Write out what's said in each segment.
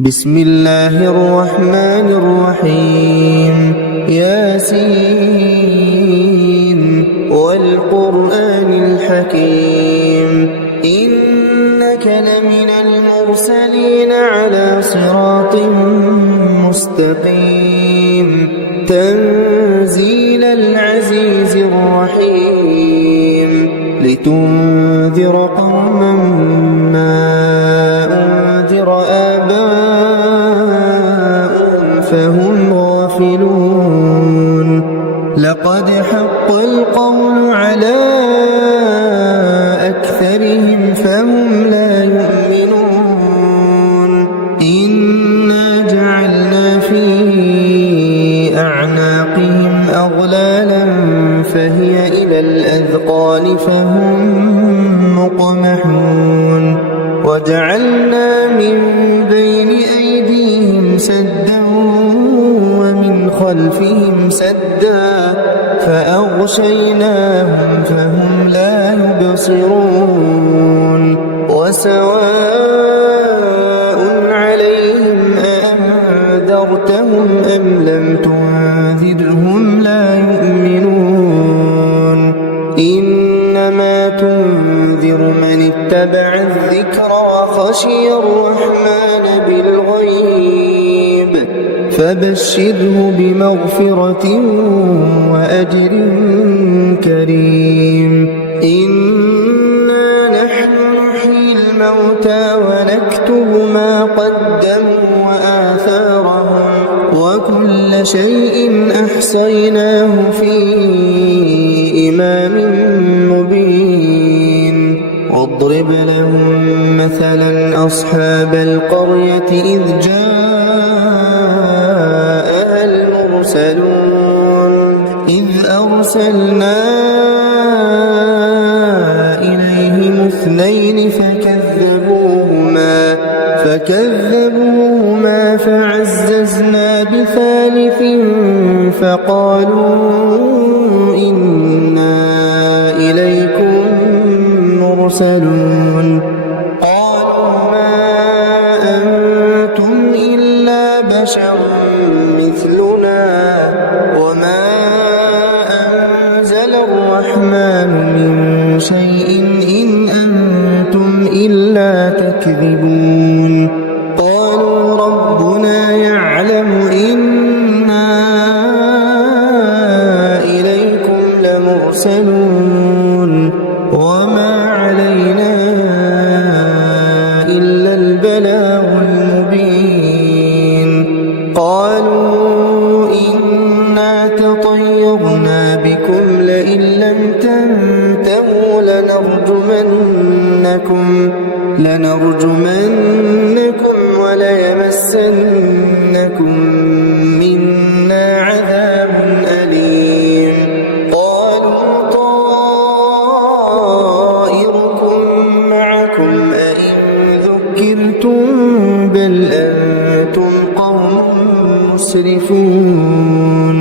بسم الله الرحمن الرحيم ياسين والقرآن الحكيم إنك لمن المرسلين على صراط مستقيم تنزيل العزيز الرحيم لتنذر قوما ما أنذر آباؤهم فهم غافلون لقد حق القول على أكثرهم فهم لا يؤمنون إنا جعلنا في أعناقهم أغلالا فهي إلى الأذقان فهم مقمحون وجعلنا من بين أيديهم سدا ومن خلفهم سدا فأغشيناهم فهم لا يبصرون وسواء عليهم أأنذرتهم أم لم تنذرهم لا يؤمنون إنما تنذر من اتبع الذكر وخشي الرحمن بالغيب فبشره بمغفرة وأجر كريم إنا نحن نحيي الموتى ونكتب ما قدموا وآثارهم وكل شيء أحصيناه في إمام مبين واضرب لهم مثلا أصحاب القرية إذ جاءها المرسلون إذ أرسلنا إليهم اثنين فكذبوهما فعززنا بثالث فقالوا إنا إليكم مرسلون قالوا ما أنتم إلا بشر مثلنا وما أنزل الرحمن من شيء إن أنتم إلا تكذبون قالوا ربنا يعلم إنا إليكم لمرسلون وما علينا إلا البلاغ المبين قالوا إنا تطيرنا بكم لئن لم تنتهوا لنرجمنكم وليمسنكم منا عذاب أليم قالوا طائركم معكم أئن ذكرتم بل أنتم قوم مسرفون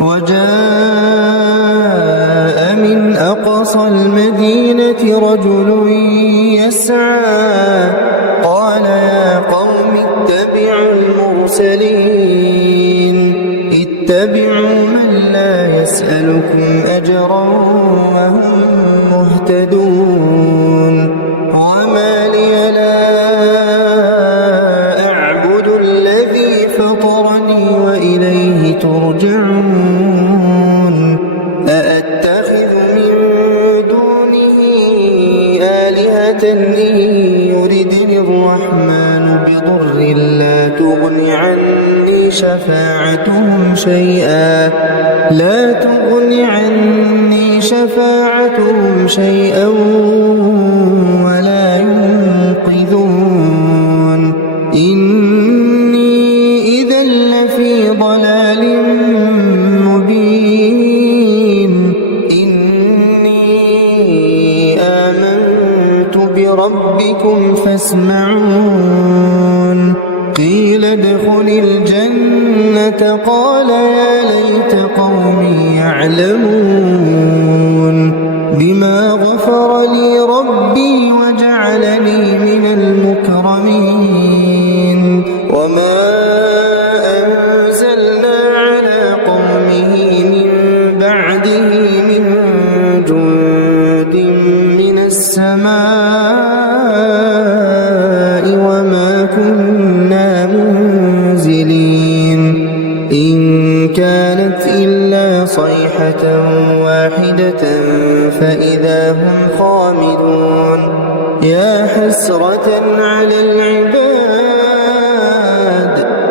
وجاء من أقصى المدينة رجل يسعى قال يا قوم اتبعوا المرسلين اتبعوا من لا يسألكم أجرا وهم مهتدون وما لي لا أعبد الذي فطرني وإليه ترجعون أأتخذ من دونه آلهة إن يردني الرحمن بضر لا تغن عني شفاعتهم شيئا ولا ينقذون إني إذا لفي ضلال مبين إني آمنت بربكم فاسمعون قيل ادخل الجنة قال يا ليت قومي يعلمون بما غفر لي ربي وجعلني من المكرمين من السماء وما كنا منزلين إن كانت إلا صيحة واحدة فإذا هم خامدون يا حسرة على العباد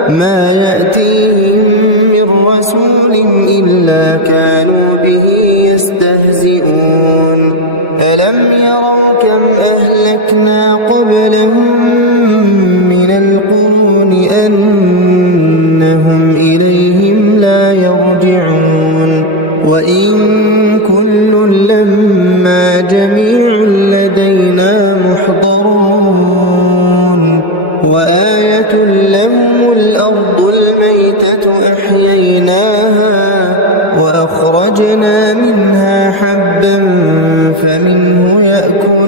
ما يأتيهم من رسول إلا كانوا به يستهزئون ألم يروا كم أهلكنا قبلهم من القرون أنهم إليهم لا يرجعون وإن كل لما جميع لدينا محضرون وآية لهم الأرض الميتة أحييناها وأخرجنا منها حبا فمنه يأكلون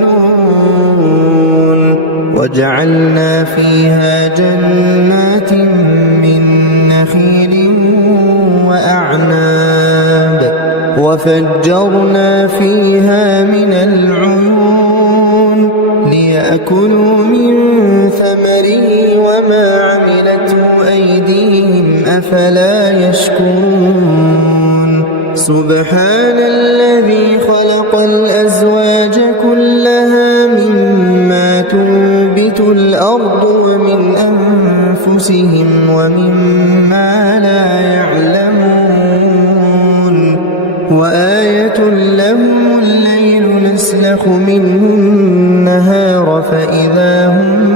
وجعلنا فيها جنات من نخيل وأعناب وفجرنا فيها من العيون ليأكلوا من ثمره وما عملته أيديهم أفلا يشكرون سبحان الذي خلق الأزواج كلها مما تنبت الأرض ومن أنفسهم ومما لا يعلمون وآية لهم الليل نسلخ منه النهار فإذا هم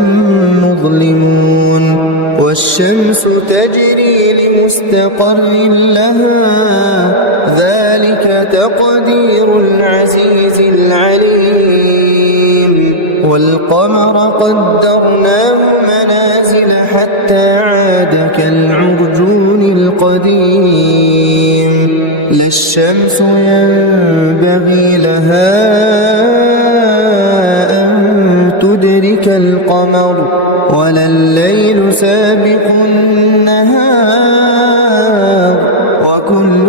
مظلمون والشمس تجري لمستقر لها ذلك تقدير العزيز العليم والقمر قدرناه منازل حتى عاد كالعرجون القديم لا الشمس ينبغي لها أن تدرك القمر ولا الليل سابق النهار وكل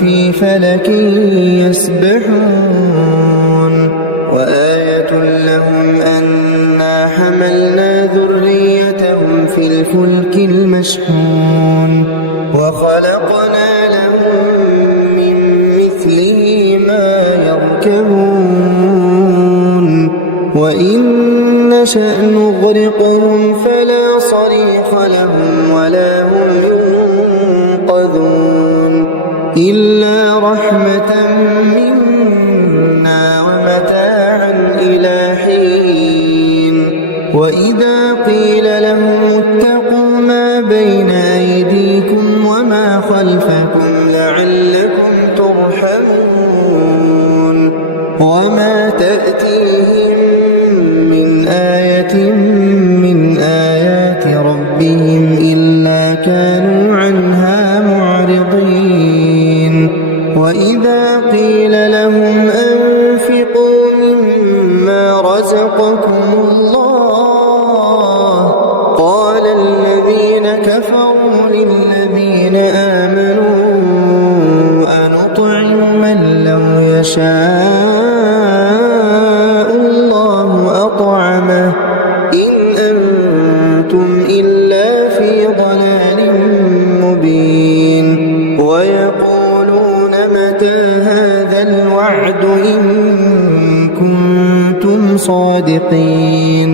في فلك يسبحون وآية لهم أنا حملنا ذريتهم في الفلك المشحون وخلقنا لهم من مثله ما يركبون وإن نشأ نغرقهم فلا صريخ لهم ولا هم ينقذون إلا رحمة منا ومتاعا إلى حين وإذا قيل لهم اتقوا ما بين أيديكم وما خلفكم لعلكم ترحمون وما تأتيهم من آية من آيات ربهم إلا كانوا عنها معرضين وإذا قيل لهم أنفقوا مما رزقكم الله قال الذين كفروا للذين آمنوا أنطعم من لو يشاء الله أطعمه إن أنتم إلا في ضلال مبين ويقولون متى هذا الوعد إن كنتم صادقين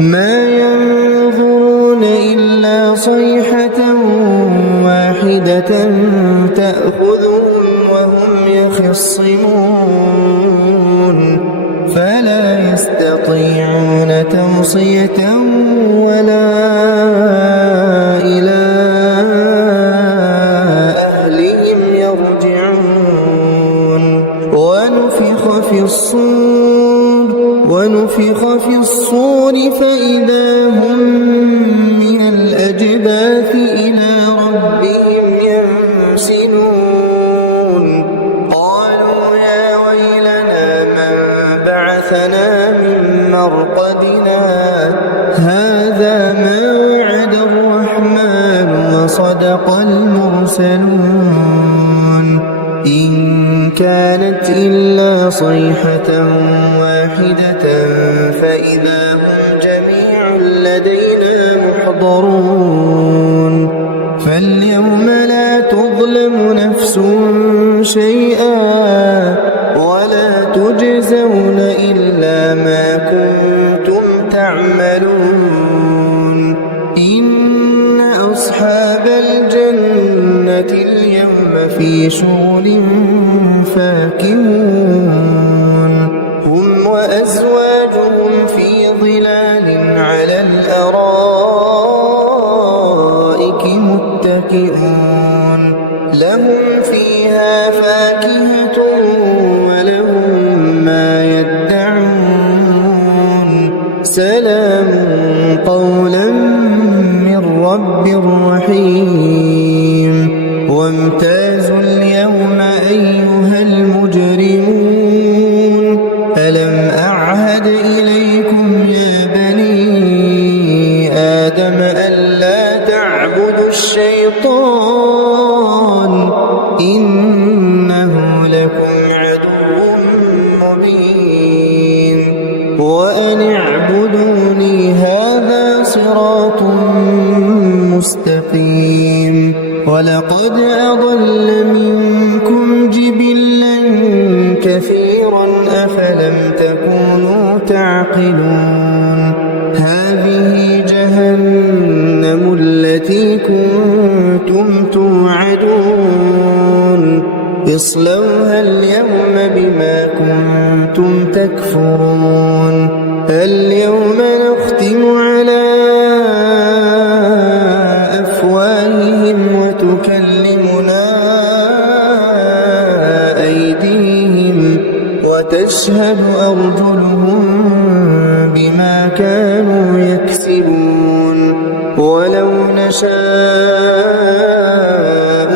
ما ينظرون إلا صيحة واحدة تأخذهم وهم يخصمون فلا يستطيعون توصية ولا إلى أهلهم يرجعون ونفخ في الصور فإذا هم من الأجداث إلى ربهم ينسلون قالوا يا ويلنا من بعثنا من مرقدنا هذا ما وعد الرحمن وصدق المرسلون إن كانت إلا صيحة واحدة فإذا هم جميع لدينا محضرون فاليوم لا تظلم نفس شيئا ولا تجزون إلا ما كنتم تعملون إن أصحاب الجنة اليوم في شغل فاكهون هم وأزواجهم في ظلال على الأرائك متكئون لهم فيها فاكهة ولهم ما يدعون سلام قولا من رب رحيم وامتازوا اليوم أيها المجرمون ألم أعهد إليكم يا بني آدم ألا تعبدوا الشيطان إنه لكم عدو مبين وأن اعبدوني هذا صراط مستقيم ولقد أضل منكم جبلا كثيرا أفلم تكونوا تعقلون هذه جهنم التي كنتم توعدون اصلوها اليوم بما كنتم تكفرون اليوم نختم على أفواههم وتكلمنا أيديهم وتشهد أرجلهم بما كانوا يكسبون ولو نشاء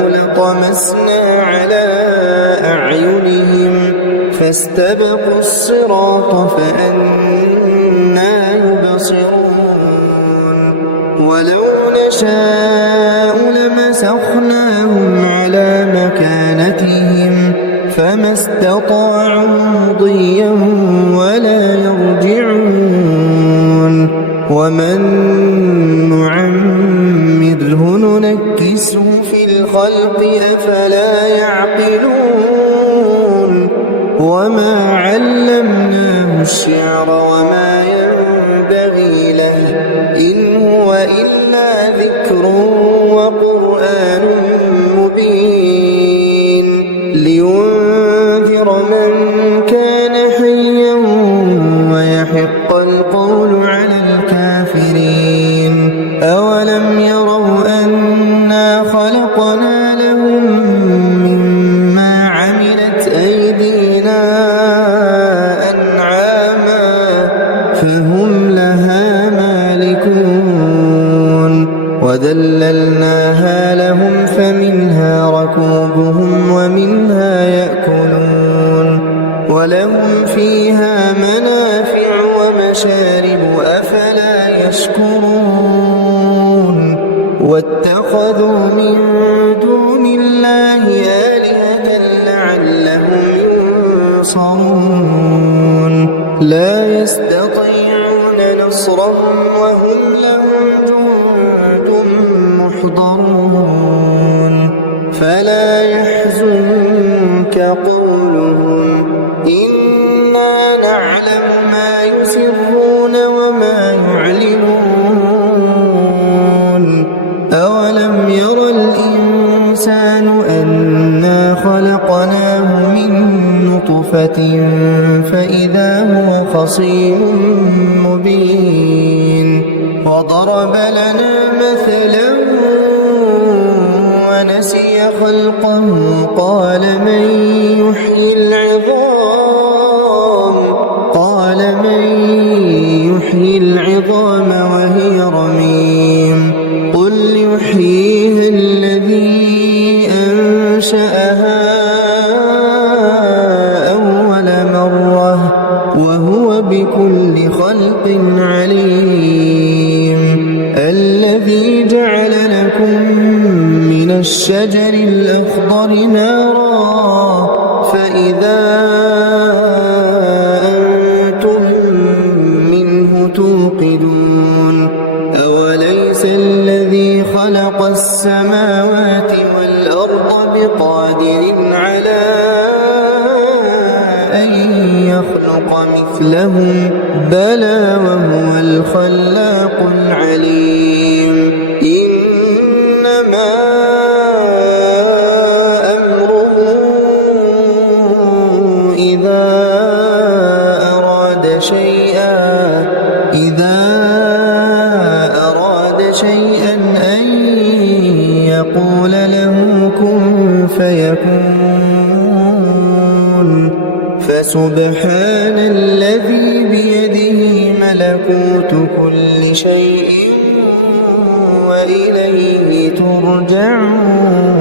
لطمسنا على أعينهم فاستبقوا الصراط فأنى يبصرون ولو نشاء لمسخناهم على مكانتهم فما استطاعوا مضيا ولا يرجعون ومن نعمره ننكسه في الخلق أفلا يعقلون وما علمناه الشعر وما ينبغي له إن هو إلا ذكر وقرآن مبين لينذر من كان حيا ويحق القول على الكافرين أولم يروا أنا خلقنا لهم مما عملت أيدينا أنعاما فهم لها مالكون وذللناها لهم فمنها ركوبهم ومنها يأكلون ولهم فيها منافع ومشارب أفلا يشكرون واتخذوا من دون الله آلهة لعلهم ينصرون لا يستطيعون نصرهم وهم لهم جند محضرون فلا يحزنك قولهم إنا نعلم ما يسرون وما يعلنون أولم ير الإنسان أنا خلقناه من نطفة فإذا هو خصيم مبين وضرب لنا مثلا ونسي خلقه قال من يحيي العظام وهي رميم قل يحييها الذي أنشأها أول مرة وهو بكل خلق عليم الذي جعل لكم من الشجر الأخضر نارا إذا أنتم منه توقدون أوليس الذي خلق السماوات والأرض بقادر على أن يخلق مثلهم بلى وهو الخلاق العليم إنما أمره إذا أراد شيئا أن يقول له كن فيكون فسبحان الذي بيده ملكوت كل شيء وإليه ترجعون